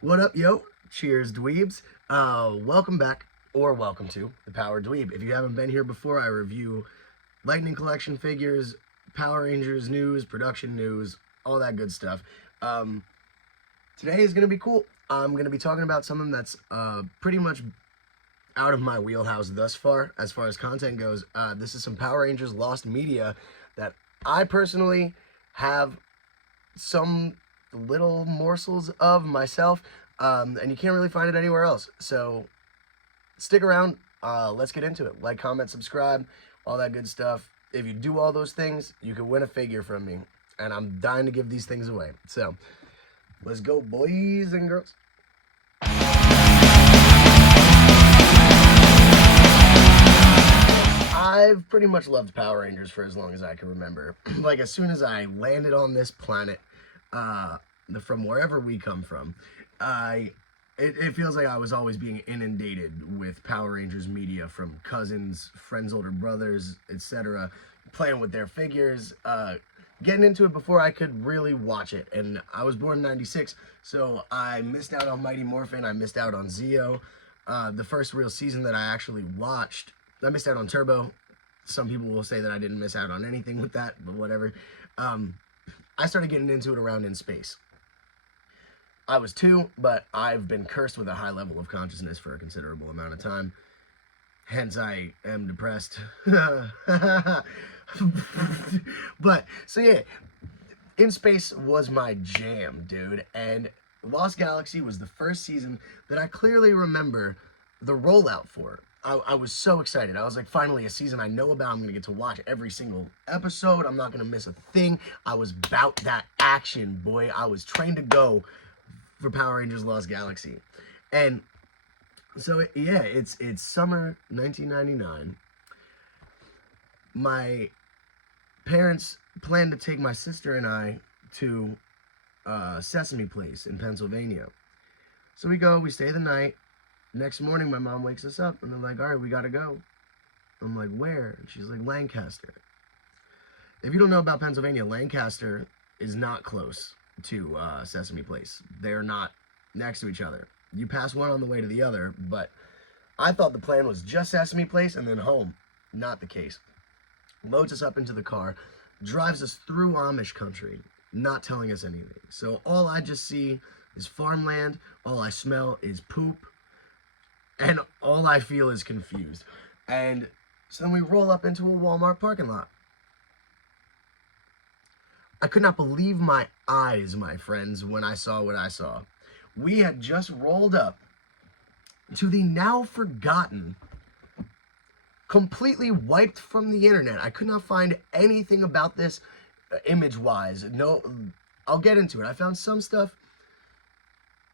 What up, yo? Cheers, dweebs. Welcome back, or welcome to the Power Dweeb. If you haven't been here before, I review Lightning Collection figures, Power Rangers news, production news, all that good stuff. Today is going to be cool. I'm going to be talking about something that's pretty much out of my wheelhouse thus far, as far as content goes. This is some Power Rangers Lost media that I personally have some little morsels of myself, and you can't really find it anywhere else. So stick around. Let's get into it. Like, comment, subscribe, all that good stuff. If you do all those things, you can win a figure from me, and I'm dying to give these things away. So let's go, boys and girls. I've pretty much loved Power Rangers for as long as I can remember. Like, as soon as I landed on this planet, from wherever we come from, it feels like I was always being inundated with Power Rangers media from cousins, friends' older brothers, etc., playing with their figures, getting into it before I could really watch it. And I was born in '96, so I missed out on Mighty Morphin, I missed out on Zeo. The first real season that I actually watched, I missed out on Turbo. Some people will say that I didn't miss out on anything with that, but whatever. I started getting into it around In Space. I was 2, but I've been cursed with a high level of consciousness for a considerable amount of time. Hence, I am depressed. But, so yeah, In Space was my jam, dude. And Lost Galaxy was the first season that I clearly remember the rollout for. I was so excited. I was like, finally, a season I know about. I'm going to get to watch every single episode. I'm not going to miss a thing. I was about that action, boy. I was trained to go for Power Rangers Lost Galaxy. And so, yeah, it's summer 1999. My parents planned to take my sister and I to Sesame Place in Pennsylvania. So we go, we stay the night. Next morning, my mom wakes us up, and they're like, all right, we got to go. I'm like, where? And she's like, Lancaster. If you don't know about Pennsylvania, Lancaster is not close to Sesame Place. They're not next to each other. You pass one on the way to the other, but I thought the plan was just Sesame Place and then home. Not the case. Loads us up into the car, drives us through Amish country, not telling us anything. So all I just see is farmland, all I smell is poop, and all I feel is confused. And so then we roll up into a Walmart parking lot. I could not believe my eyes, my friends, when I saw what I saw. We had just rolled up to the now forgotten, completely wiped from the internet. I could not find anything about this image-wise. No, I'll get into it. I found some stuff.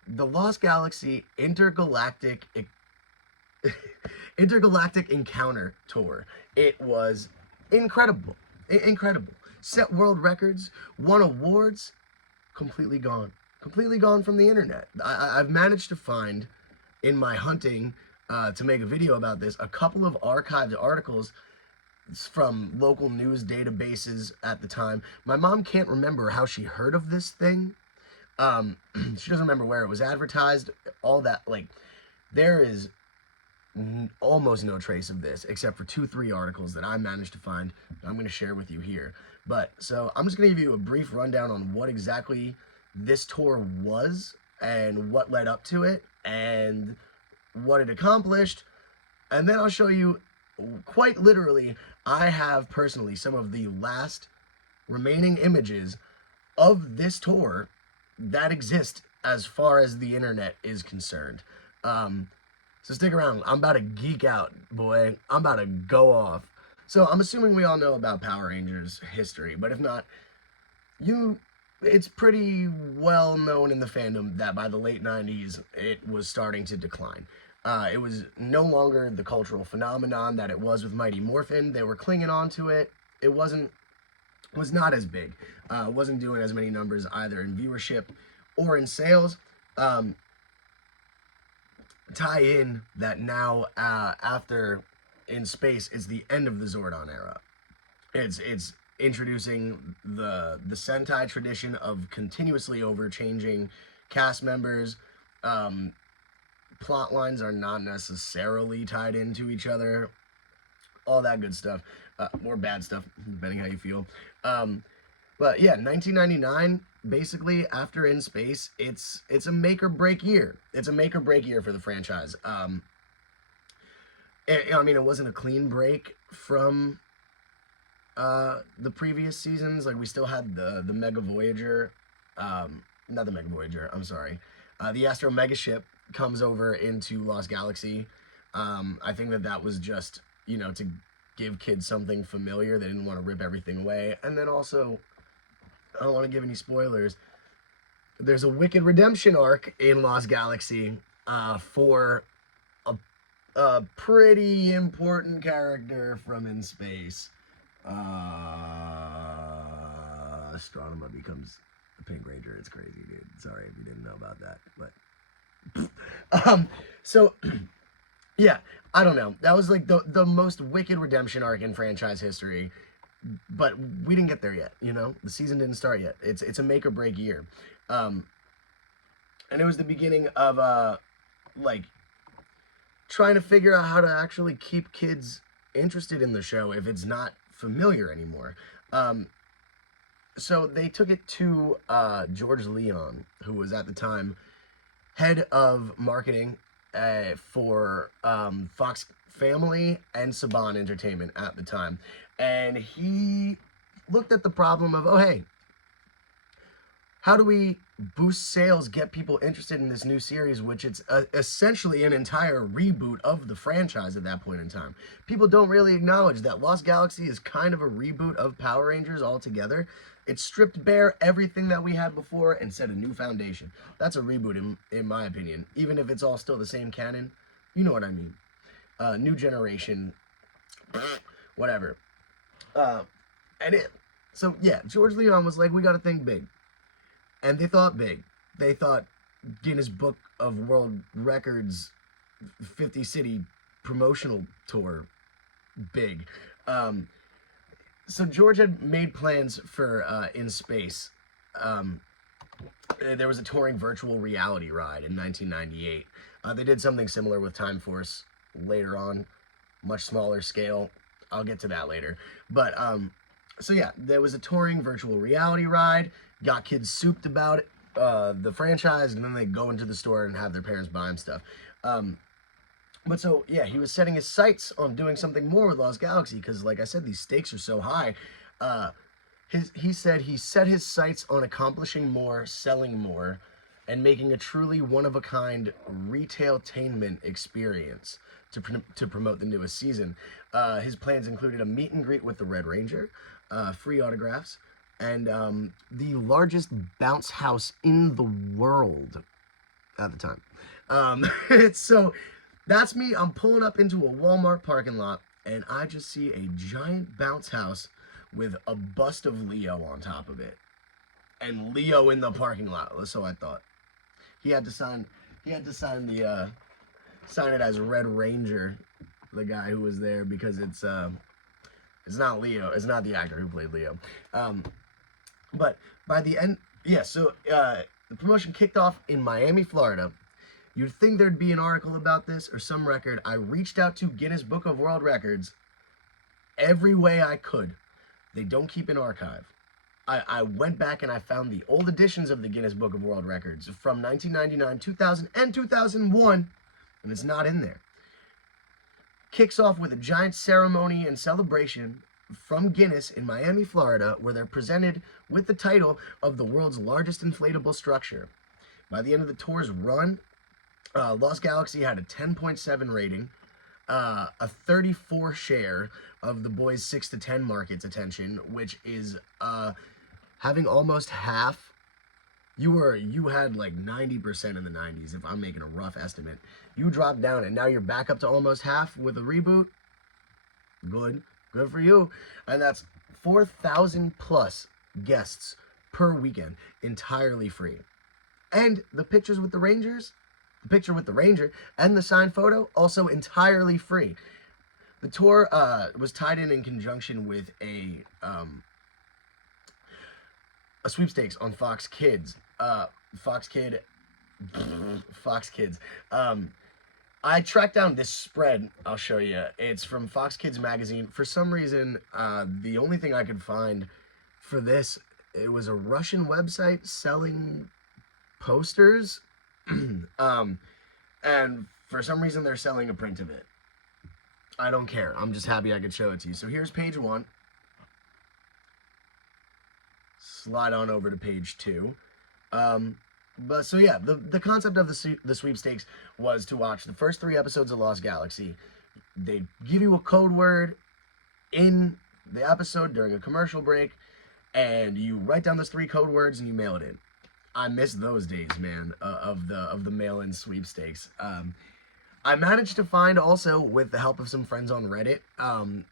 The Lost Galaxy Intergalactic Encounter Tour. It was incredible. Incredible. Set world records, won awards, completely gone. Completely gone from the internet. I've managed to find, in my hunting to make a video about this, a couple of archived articles from local news databases at the time. My mom can't remember how she heard of this thing. She doesn't remember where it was advertised, all that. Like, there is almost no trace of this except for 2-3 articles that I managed to find I'm going to share with you here. But so I'm just going to give you a brief rundown on what exactly this tour was and what led up to it and what it accomplished, and then I'll show you, quite literally, I have personally some of the last remaining images of this tour that exist as far as the internet is concerned. So stick around. I'm about to geek out, boy. I'm about to go off. So I'm assuming we all know about Power Rangers history, but if not, it's pretty well known in the fandom that by the late 90s, it was starting to decline. It was no longer the cultural phenomenon that it was with Mighty Morphin. They were clinging on to it. It was not as big. Wasn't doing as many numbers either in viewership or in sales. Tie in that now, after In Space, it's the end of the Zordon era. It's introducing the Sentai tradition of continuously overchanging cast members, Plot lines are not necessarily tied into each other. All that good stuff, or bad stuff, depending how you feel. But yeah, 1999, basically after In Space, it's a make or break year. It's a make or break year for the franchise. I mean, it wasn't a clean break from the previous seasons. Like, we still had the Mega Voyager, not the Mega Voyager, I'm sorry. The Astro Mega Ship comes over into Lost Galaxy. I think that was just, to give kids something familiar. They didn't want to rip everything away. And then also, I don't want to give any spoilers, there's a Wicked Redemption arc in Lost Galaxy for a pretty important character from In Space. Astronema becomes a Pink Ranger. It's crazy, dude. Sorry if you didn't know about that, but so yeah, I don't know. That was like the most Wicked Redemption arc in franchise history, but we didn't get there yet. The season didn't start yet. It's a make or break year, and it was the beginning of like trying to figure out how to actually keep kids interested in the show if it's not familiar anymore. So they took it to George Leon, who was at the time head of marketing for Fox Family and Saban Entertainment at the time. And he looked at the problem of, oh, hey, how do we boost sales, get people interested in this new series, which it's essentially an entire reboot of the franchise at that point in time. People don't really acknowledge that Lost Galaxy is kind of a reboot of Power Rangers altogether. It stripped bare everything that we had before and set a new foundation. That's a reboot in my opinion, even if it's all still the same canon. You know what I mean. New generation, whatever. So yeah, George Leon was like, we got to think big. And they thought big. They thought Guinness Book of World Records 50 city promotional tour big. So George had made plans for In Space. There was a touring virtual reality ride in 1998. They did something similar with Time Force later on, much smaller scale. I'll get to that later. But so yeah, there was a touring virtual reality ride. Got kids souped about it, the franchise, and then they go into the store and have their parents buy them stuff. But so, yeah, he was setting his sights on doing something more with Lost Galaxy because, like I said, these stakes are so high. He said he set his sights on accomplishing more, selling more, and making a truly one-of-a-kind retail-tainment experience to promote the newest season. His plans included a meet and greet with the Red Ranger, free autographs, and the largest bounce house in the world at the time. So that's me. I'm pulling up into a Walmart parking lot, and I just see a giant bounce house with a bust of Leo on top of it, and Leo in the parking lot. So I thought he had to sign the sign it as Red Ranger, the guy who was there, because it's not Leo. It's not the actor who played Leo. But by the end, yeah, so the promotion kicked off in Miami, Florida. You'd think there'd be an article about this or some record. I reached out to Guinness Book of World Records every way I could. They don't keep an archive. I went back and I found the old editions of the Guinness Book of World Records from 1999, 2000, and 2001, and it's not in there. Kicks off with a giant ceremony and celebration from Guinness in Miami, Florida, where they're presented with the title of the world's largest inflatable structure. By the end of the tour's run, Lost Galaxy had a 10.7 rating, a 34 share of the boys 6 to 10 market's attention, which is having almost half. You had like 90% in the 90s, if I'm making a rough estimate. You dropped down, and now you're back up to almost half with a reboot. Good for you. And that's 4,000 plus guests per weekend, entirely free. And the pictures with the Rangers, the picture with the Ranger, and the signed photo, also entirely free. The tour was tied in conjunction with a sweepstakes on Fox Kids. Fox Kid Fox Kids. I tracked down this spread. I'll show you. It's from Fox Kids magazine. For some reason, the only thing I could find for this, it was a Russian website selling posters. And for some reason, they're selling a print of it. I don't care. I'm just happy I could show it to you. So here's page 1. Slide on over to page 2. But so yeah, the concept of the sweepstakes was to watch the first 3 episodes of Lost Galaxy. They give you a code word in the episode during a commercial break, and you write down those 3 code words and you mail it in. I miss those days, man, of the mail-in sweepstakes. I managed to find also, with the help of some friends on Reddit, an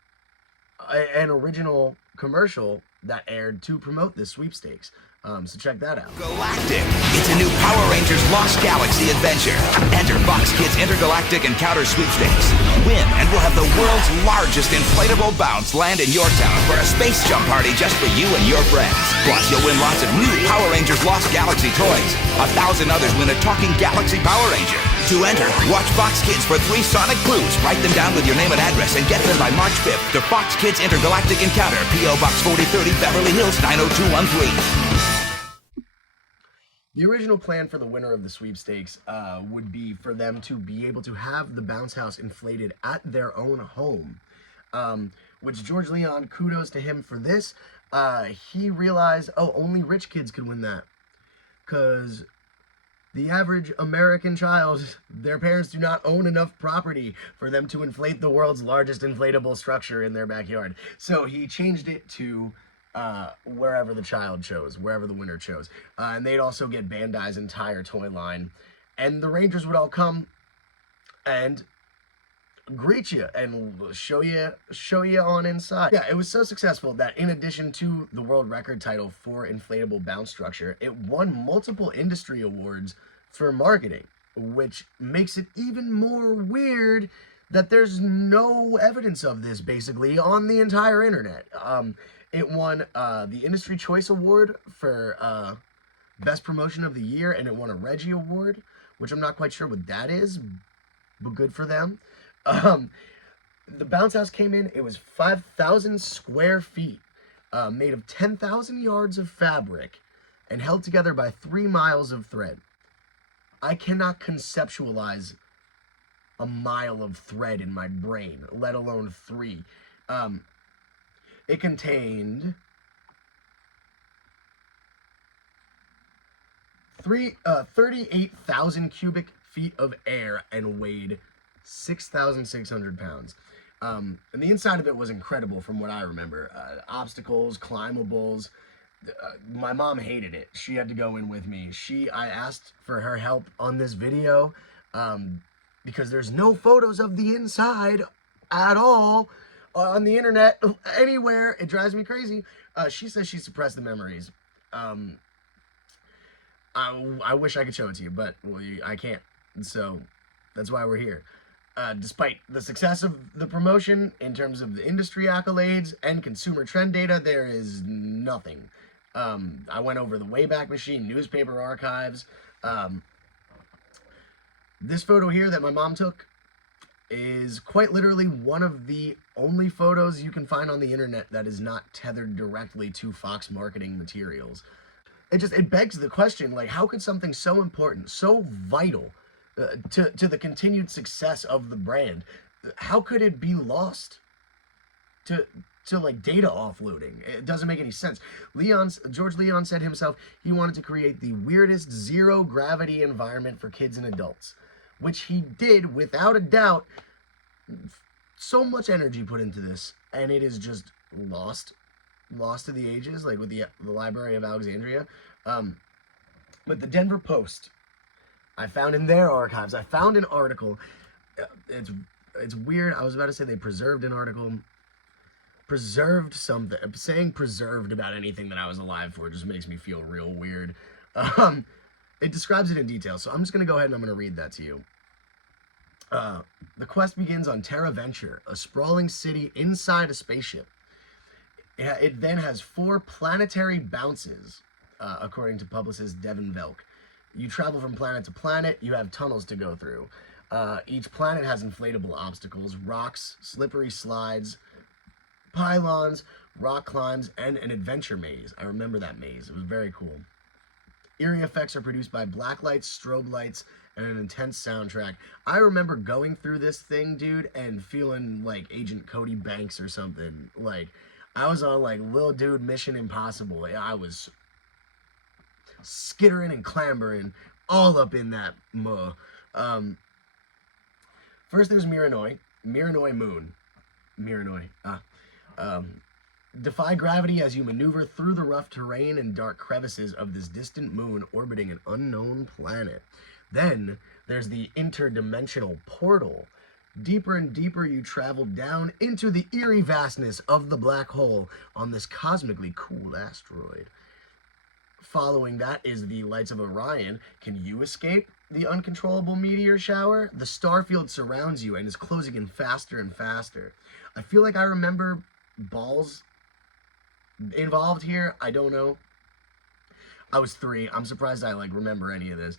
original commercial that aired to promote this sweepstakes. So check that out. Galactic. It's a new Power Rangers Lost Galaxy adventure. Enter Fox Kids Intergalactic Encounter Sweepstakes. Win, and we'll have the world's largest inflatable bounce land in your town for a space jump party just for you and your friends. Plus, you'll win lots of new Power Rangers Lost Galaxy toys. 1,000 others win a talking Galaxy Power Ranger. To enter, watch Fox Kids for 3 sonic clues. Write them down with your name and address and get them by March 5th to Fox Kids Intergalactic Encounter, P.O. Box 4030, Beverly Hills, 90213. The original plan for the winner of the sweepstakes would be for them to be able to have the bounce house inflated at their own home, which George Leon, kudos to him for this. He realized, oh, only rich kids could win that, because the average American child, their parents do not own enough property for them to inflate the world's largest inflatable structure in their backyard. So he changed it to wherever the child chose, wherever the winner chose. And they'd also get Bandai's entire toy line. And the Rangers would all come and greet you and show you on inside. Yeah, it was so successful that in addition to the world record title for inflatable bounce structure, it won multiple industry awards for marketing, which makes it even more weird that there's no evidence of this basically on the entire internet. It won the Industry Choice Award for Best Promotion of the Year, and it won a Reggie Award, which I'm not quite sure what that is, but good for them. The bounce house came in, it was 5,000 square feet, made of 10,000 yards of fabric, and held together by 3 miles of thread. I cannot conceptualize a mile of thread in my brain, let alone 3. It contained 38,000 cubic feet of air and weighed 6,600 pounds. And the inside of it was incredible from what I remember. Obstacles, climbables. My mom hated it. She had to go in with me. I asked for her help on this video because there's no photos of the inside at all on the internet, anywhere. It drives me crazy. She says she suppressed the memories. I wish I could show it to you, but I can't. So that's why we're here. Despite the success of the promotion in terms of the industry accolades and consumer trend data, there is nothing. I went over the Wayback Machine, newspaper archives. This photo here that my mom took is quite literally one of the only photos you can find on the internet that is not tethered directly to Fox marketing materials. It begs the question, like, how could something so important, so vital to the continued success of the brand, how could it be lost to like data offloading? It doesn't make any sense. George Leon said himself he wanted to create the weirdest zero gravity environment for kids and adults, which he did without a doubt. So much energy put into this, and it is just lost to the ages, like with the Library of Alexandria. But the Denver Post, I found in their archives, I found an article. It's weird. I was about to say they preserved an article. Preserved something. Saying preserved about anything that I was alive for just makes me feel real weird. It describes it in detail, so I'm just going to go ahead and I'm going to read that to you. The quest begins on Terra Venture, a sprawling city inside a spaceship. It then has 4 planetary bounces, according to publicist Devin Velk. You travel from planet to planet. You have tunnels to go through. Each planet has inflatable obstacles, rocks, slippery slides, pylons, rock climbs, and an adventure maze. I remember that maze. It was very cool. Eerie effects are produced by black lights, strobe lights, and an intense soundtrack. I remember going through this thing, dude, and feeling like Agent Cody Banks or something. Like, I was on, like, Lil Dude Mission Impossible. I was skittering and clambering all up in that muh. First, there's Miranoi Moon. Miranoi. Defy gravity as you maneuver through the rough terrain and dark crevices of this distant moon orbiting an unknown planet. Then, there's the interdimensional portal. Deeper and deeper you travel down into the eerie vastness of the black hole on this cosmically cool asteroid. Following that is the Lights of Orion. Can you escape the uncontrollable meteor shower? The starfield surrounds you and is closing in faster and faster. I feel like I remember balls involved here. I don't know. I was 3. I'm surprised I remember any of this.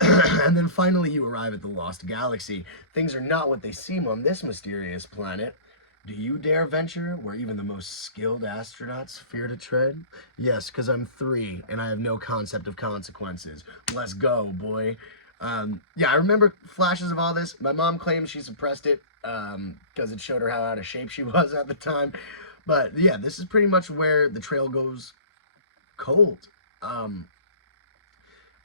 And then finally you arrive at the Lost Galaxy. Things are not what they seem on this mysterious planet. Do you dare venture where even the most skilled astronauts fear to tread? Yes, because I'm 3 and I have no concept of consequences. Let's go, boy. Yeah, I remember flashes of all this. My mom claims she suppressed it because it showed her how out of shape she was at the time. But yeah, this is pretty much where the trail goes cold.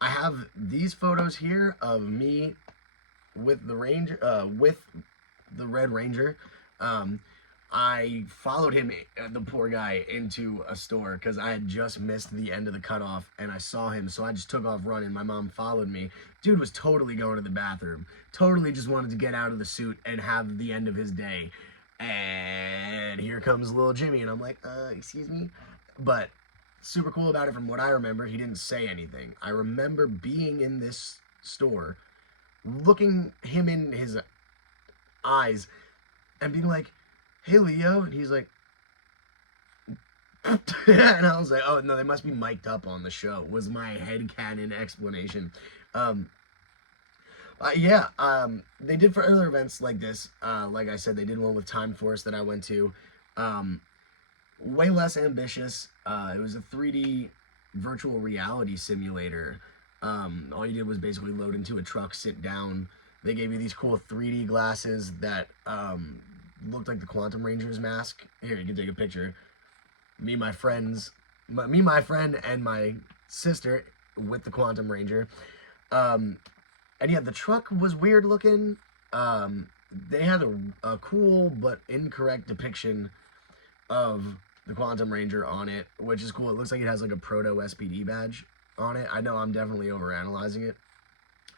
I have these photos here of me with the Red Ranger. I followed him, the poor guy, into a store because I had just missed the end of the cutoff and I saw him, so I just took off running. My mom followed me. Dude was totally going to the bathroom. Totally just wanted to get out of the suit and have the end of his day. And here comes little Jimmy, and I'm like, excuse me? But super cool about it from what I remember, he didn't say anything. I remember being in this store, looking him in his eyes, and being like, hey, Leo. And he's like, and I was like, oh, no, they must be mic'd up on the show, was my headcanon explanation. They did for earlier events like this. Like I said, they did one with Time Force that I went to. Way less ambitious. It was a 3D virtual reality simulator. All you did was basically load into a truck, sit down. They gave you these cool 3D glasses that looked like the Quantum Ranger's mask. Here, you can take a picture. Me, my friend, and my sister with the Quantum Ranger. And yeah, the truck was weird looking. They had a cool but incorrect depiction of the Quantum Ranger on it, which is cool. It looks like it has like a proto-SPD badge on it. I know I'm definitely overanalyzing it.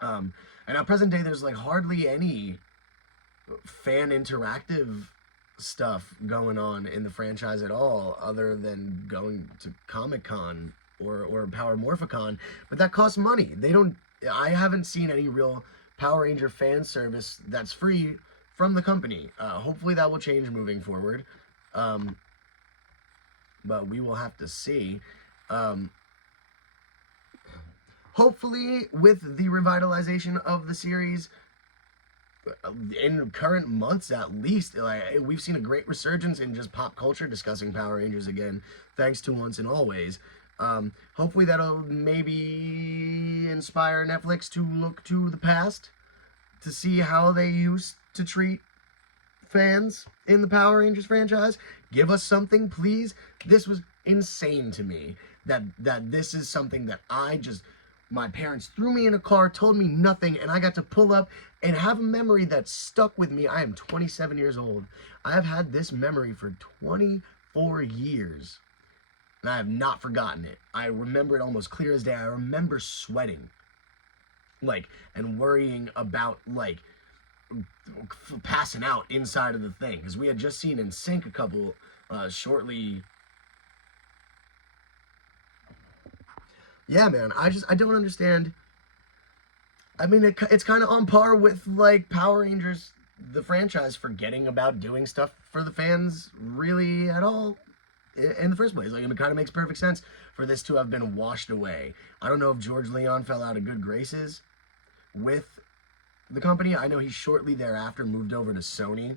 And at present day, there's like hardly any fan interactive stuff going on in the franchise at all, other than going to Comic-Con or Power Morphicon, but that costs money. I haven't seen any real Power Ranger fan service that's free from the company. Hopefully that will change moving forward. But we will have to see. Hopefully, with the revitalization of the series, in current months at least, we've seen a great resurgence in just pop culture discussing Power Rangers again, thanks to Once and Always. Hopefully that'll maybe inspire Netflix to look to the past to see how they used to treat fans in the Power Rangers franchise. Give us something, please. This was insane to me that this is something that my parents threw me in a car, told me nothing, and I got to pull up and have a memory that stuck with me. I am 27 years old. I have had this memory for 24 years, and I have not forgotten it. I remember it almost clear as day. I remember sweating, and worrying about, passing out inside of the thing, because we had just seen In Sync a couple, shortly. Yeah, man, I don't understand. I mean, it's kind of on par with, Power Rangers, the franchise, forgetting about doing stuff for the fans really at all. in the first place. Like, it kind of makes perfect sense for this to have been washed away. I don't know if George Leon fell out of good graces with the company. I know he shortly thereafter moved over to Sony,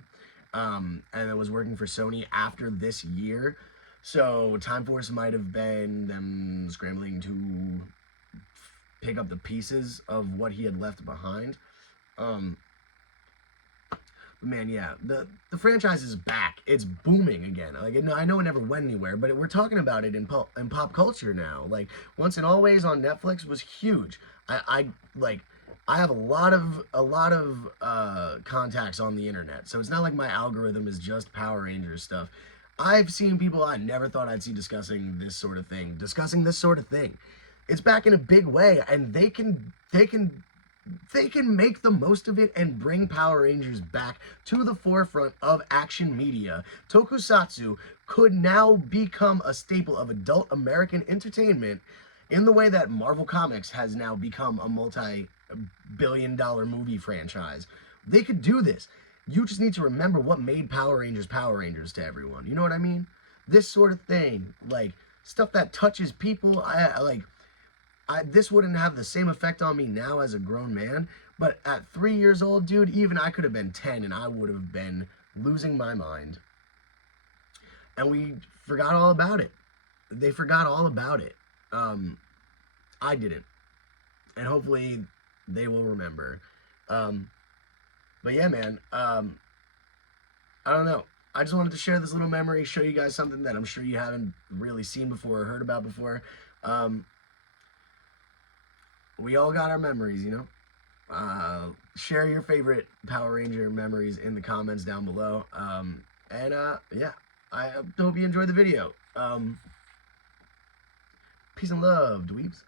and then was working for Sony after this year. So Time Force might have been them scrambling to pick up the pieces of what he had left behind. Man, yeah, the franchise is back. It's booming again. Like, I know it never went anywhere, but we're talking about it in pop culture now. Like, Once and Always on Netflix was huge. I have a lot of contacts on the internet, so it's not like my algorithm is just Power Rangers stuff. I've seen people I never thought I'd see discussing this sort of thing. It's back in a big way, and they can make the most of it and bring Power Rangers back to the forefront of action media. Tokusatsu could now become a staple of adult American entertainment in the way that Marvel Comics has now become a multi-billion-dollar movie franchise. They could do this. You just need to remember what made Power Rangers to everyone. You know what I mean? This sort of thing, like stuff that touches people. This wouldn't have the same effect on me now as a grown man, but at 3 years old, dude, even I could have been 10 and I would have been losing my mind. And we forgot all about it. They forgot all about it. I didn't. And hopefully they will remember. But yeah, man, I don't know. I just wanted to share this little memory, show you guys something that I'm sure you haven't really seen before or heard about before. We all got our memories, you know? Share your favorite Power Ranger memories in the comments down below. Yeah, I hope you enjoyed the video. Peace and love, dweebs.